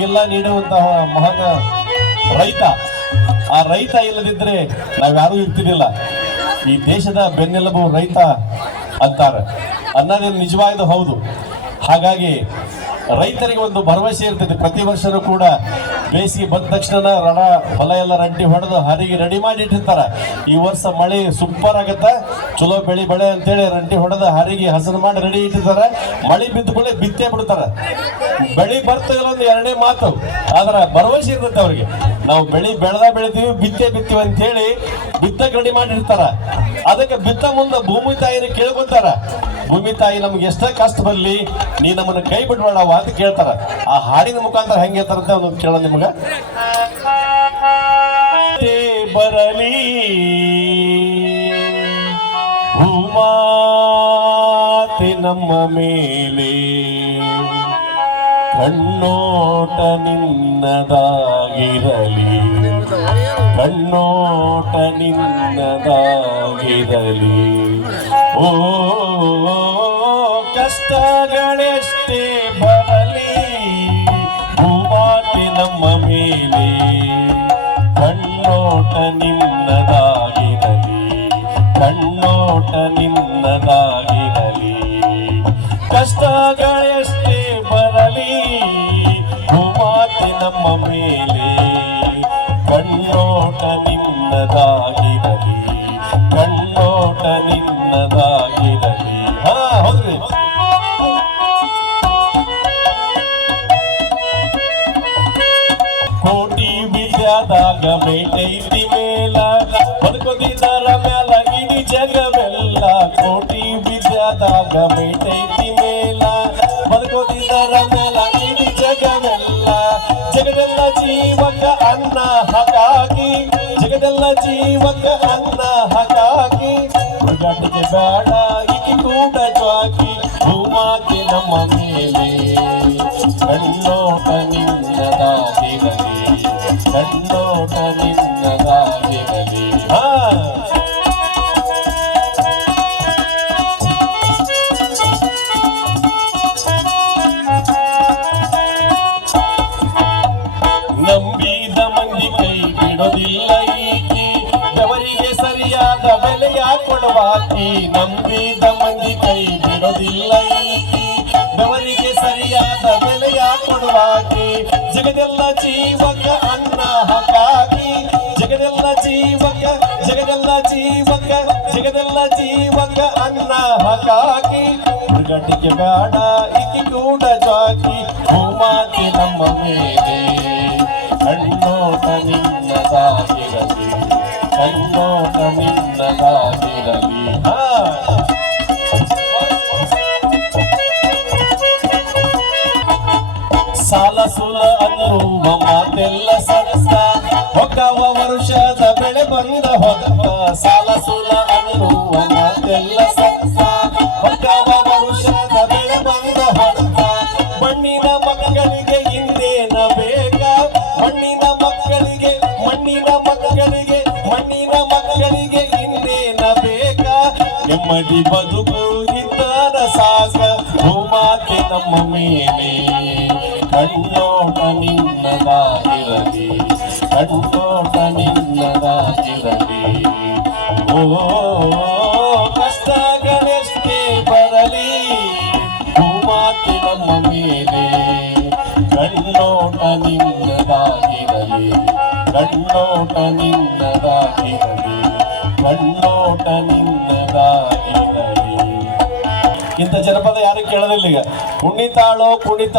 ಎಲ್ಲ ನೀಡುವಂತಹ ಮಹಾನ್ ರೈತ, ಆ ರೈತ ಇಲ್ಲದಿದ್ರೆ ನಾವ್ಯಾರೂ ಇರ್ತಿರ್ಲಿಲ್ಲ. ಈ ದೇಶದ ಬೆನ್ನೆಲುಬು ರೈತ ಅಂತಾರೆ. ಅನ್ನೋದೇನು ನಿಜವಾದ ಹೌದು. ಹಾಗಾಗಿ ರೈತರಿಗೆ ಒಂದು ಭರವಸೆ ಇರ್ತದೆ. ಪ್ರತಿ ವರ್ಷನೂ ಕೂಡ ಬೇಸಿಗೆ ಬಂದ ತಕ್ಷಣ ರಣ ಹೊಲ ಎಲ್ಲ ರಂಟಿ ಹೊಡೆದು ಹರಿಗೆ ರೆಡಿ ಮಾಡಿ ಇಟ್ಟಿರ್ತಾರ. ಈ ವರ್ಷ ಮಳೆ ಸೂಪರ್ ಆಗತ್ತ. ಚಲೋ ಬೆಳಿ ಬೆಳೆ ಅಂತೇಳಿ ರಂಟಿ ಹೊಡೆದು ಹರಿಗೆ ಹಸನ್ ಮಾಡಿ ರೆಡಿ ಇಟ್ಟಿರ್ತಾರೆ. ಮಳೆ ಬಿದ್ದ ಬಿತ್ತೇ ಬಿಡ್ತಾರೆ. ಬೆಳಿ ಬರ್ತಿಲ್ಲ ಒಂದು ಎರಡನೇ ಮಾತು. ಆದ್ರೆ ಭರವಸೆ ಇರ್ತೈತೆ ಅವ್ರಿಗೆ. ನಾವು ಬೆಳಿ ಬೆಳೆದ ಬೆಳಿತೀವಿ, ಬಿತ್ತೇ ಬಿತ್ತೀವಿ ಅಂತ ಹೇಳಿ ಬಿತ್ತಕ್ಕೆ ರೆಡಿ ಮಾಡಿರ್ತಾರ ಅದಕ್ಕೆ ಬಿತ್ತ ಮುಂದೆ ಭೂಮಿ ತಾಯಿನ ಕೇಳ್ಕೊಂತಾರ. ಭೂಮಿ ತಾಯಿ ನಮ್ಗೆ ಎಷ್ಟೇ ಕಷ್ಟ ಬರಲಿ ನೀ ನಮ್ಮನ್ನ ಕೈ ಬಿಡ್ಬೇಡವ ಅಂತ ಕೇಳ್ತಾರ. ಆ ಹಾಡಿನ ಮುಖಾಂತರ ಹೆಂಗೆ ಹೇಳ್ತಾರಂತೆ ಒಂದು ಕೇಳೋ ನಿಮಗೆ. ಬರಲಿ. ಭೂಮಾತೆ ನಮ್ಮ ಮೇಲೆ ಕಣ್ಣೋಟ ನಿನ್ನದಾಗಿರಲಿ ಕಣ್ಣೋಟ ನಿನ್ನದಾಗಿರಲಿ ಓ ಕಷ್ಟಗಳೆಷ್ಟೇ ಬರಲಿ. ಭೂಮಾತೆ ನಮ್ಮ ಮೇಲೆ ಕಣ್ಣೋಟ ನಿನ್ನದಾಗಿರಲಿ. ಕಣ್ಣೋಟ ನಿನ್ನದಾಗಿರಲಿ. ಕಷ್ಟಗಳೆಷ್ಟೇ ಕೋಟಿ ವಿದ್ಯಾದಾಗ ಬೇಟೈತಿ ಮೇಲ ಬದುಕೋದಿದ್ದರ ಮ್ಯಾಲ ಇಡೀ ಜಗವೆಲ್ಲ ಕೋಟಿ ವಿದ್ಯಾದಾಗ ಬೇಟೈತಿ ಮೇಲ ಬದುಕೋದಿದ್ದರ ಮ್ಯಾಲ ಇಡೀ ಜಗವೆಲ್ಲ. ಜಗದೆಲ್ಲ ಜೀವಕ ಅನ್ನ ಹಾಗಾಗಿ ಜಗದೆಲ್ಲ ಜೀವಕ ಅನ್ನ ಹಾಗಾಗಿ ಹುಡುಗಾಟಿಗೆ ಬೇಡ ಇಕಿ ಕೂಡ ಜ್ವಾಕಿ, ಭೂಮಾತೆ ನಮ್ಮ ಮೇಲೆ. ಕಣ್ಣೋಟ ನಿನ್ನದಾಗಿರಲಿ ಕಣ್ಣೋಟ ನಿನ್ನದಾಗಿರಲಿ ಹಾ ನಂಬಿದ ಮಂದಿ ಕೈ ಬಿಡೋದಿಲ್ಲ ಈಕಿ ಬೆವರಿಗೆ ಸರಿಯಾದ ಬೆಲೆಯ ಕೊಡುವಾಕಿ ನಂಬಿದ ಮಂದಿ ಕೈ ಬಿಡೋದಿಲ್ಲ ಈಕಿ ಬೆವರಿಗೆ ಸರಿಯಾದ ಬೆಲೆಯ ಕೊಡುವಾಕಿ ಜಗದೆಲ್ಲ ಜೀವಕ ಅನ್ನ ಹಾಕಾಕಿ ಜಗದೆಲ್ಲ ಜೀವಕ ಜಗದೆಲ್ಲ ಜೀವಕ ಜಗದೆಲ್ಲ ಜೀವಕ ಅನ್ನ ಹಾಕಾಕಿ ಮೃಗಟಿಗೆ ಬೇಡ ಇತಿ ಕೂಡ ಜಾಕಿ ಭೂಮಾತಿ ನಮ್ಮ ಮೇಲೆ. ಕಣ್ಣೋಟ ನಿನ್ನದಾಗಿರಲಿ ಕಣ್ಣೋಟ ನಿನ್ನದಾಗಿರಲಿ ಸಾಲ ಅನ್ನುವ ಮಾತೆಲ್ಲ ಸರಸ ಹೊಕ್ಕವ ವರುಷದ ಬೆಳೆ ಬಂದ ಹೊತ್ತ ಸಾಲ ಸುಲ ಅನ್ನುವ ಮಾತೆಲ್ಲ ಸರಸ ಹೊಕ್ಕವ ವರುಷದ ಬೆಳೆ ಬಂದ ಹೊತ್ತ ಮಣ್ಣಿನ ಮಕ್ಕಳಿಗೆ ಇನ್ನೇನ ಬೇಕ? ಮಣ್ಣಿನ ಮಕ್ಕಳಿಗೆ ಮಣ್ಣಿನ ಮಕ್ಕಳಿಗೆ ಮಣ್ಣಿನ ಮಕ್ಕಳಿಗೆ ಇನ್ನೇನ ಬೇಕ? ನೆಮ್ಮದಿ ಬದುಕು ಇದ್ದಾರ ಸಾಸ ಭೂಮಾತೆ ನಮ್ಮ ಮೇಲೆ. ಕಣ್ಣೋಟ ನಿನ್ನದಾಗಿರಲಿ ಕಣ್ಣೋಟ ನಿನ್ನದಾಗಿರಲಿ ಓ ಕಷ್ಟಗಳೆಷ್ಟೇ ಬರಲಿ ಭೂಮಾತೆ ನಮ್ಮ ಮೇಲೆ ಕಣ್ಣೋಟ ನಿನ್ನದಾಗಿರಲಿ ಕಣ್ಣೋಟ ನಿನ್ನದಾಗಿರಲಿ ಕಣ್ಣೋಟ ನಿನ್ನದಾಗಿರಲಿ ಇಂಥ ಜನಪದ ಯಾರು ಕೇಳೋದಿಲ್ಲ ಈಗ. ಕುಣಿತಾಳೋ ಕುಣಿತಾಳೋ